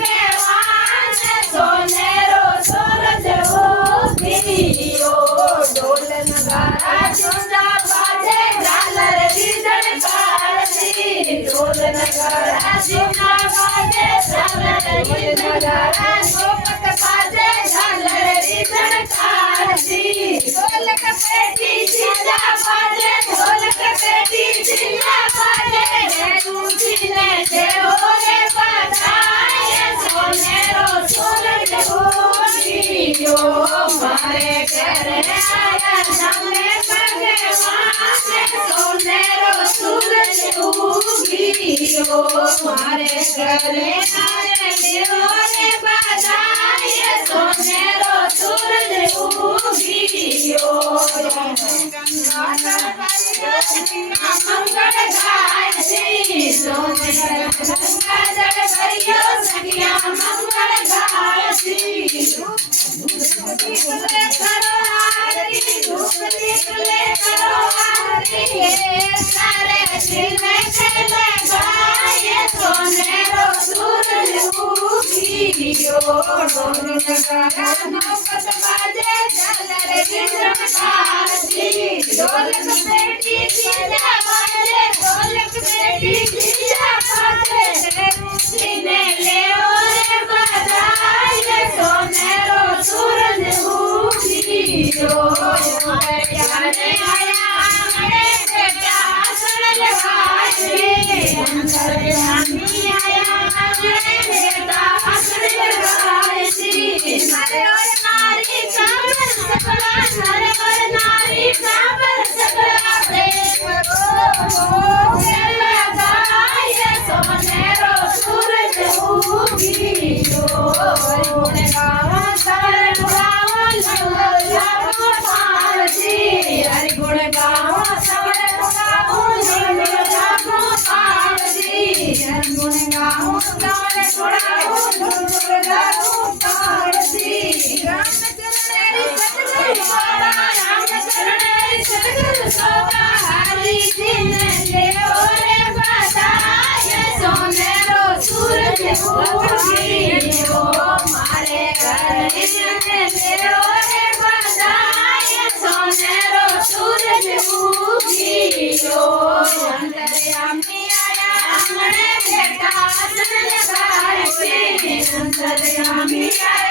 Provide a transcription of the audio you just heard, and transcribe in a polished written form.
भगवान सोनेरो सूरज उगियो ढोल नगारा झुंझा बाजे झालर वीजन कारती ढोल नगारा झुंझा बाजे झालर वीजन नगारा गोपक बाजे झालर वीजन कारती ढोलक पेटी झिंझा बाजे ढोलक पेटी झिंझा बाजे ने देव रे बधाए सोनेरो सूरज उगियो मारे घरे आया नमे भगवान सोनेरो सूरज उगियो मारे घरे आया देव रे बधाए सोनेरो सूरज उगियो मंगल गाय श्री सोनेरो गंगाजल भरियो सखिया मंगल गाय श्री ले करो आरती धूप दीप ले करो आरती सारे दिल में चले गाए सोनेरो सूरज उगियो ढोल नगारा नौकत बाजे झालर वीजन कारती ढोलक पेटी झिंझा बाजे ढोलक पेटी झिंझा बाजे ने लेओ रे बधाए सोनेरो सूरज उगियो यारे आया आंगणे बेटा आसन लगाए अंतर्यामी आया आंगणे बेटा आसन लगाए नर और नारी साबर सकला नर और नारी साबर सकला देव लगाए सोनेरो सूरज उगियो गुण गाओ शरण गाओ लाओ पारसी हरि गुण गाओ शरण गाओ लाओ पारसी हरि गुण गाओ शरण गाओ लाओ पारसी रामचरण सतगुरु बाबा रामचरण सतगुरु बाबा हरि दिन लेओ रे बधाए सोनेरो सूरज उगियो मारे घरे लेओ रे बधाए सोनेरो सूरज उगियो अंतर्यामी आया आंगणे बेटा आसन लगाए अंतर्यामी आया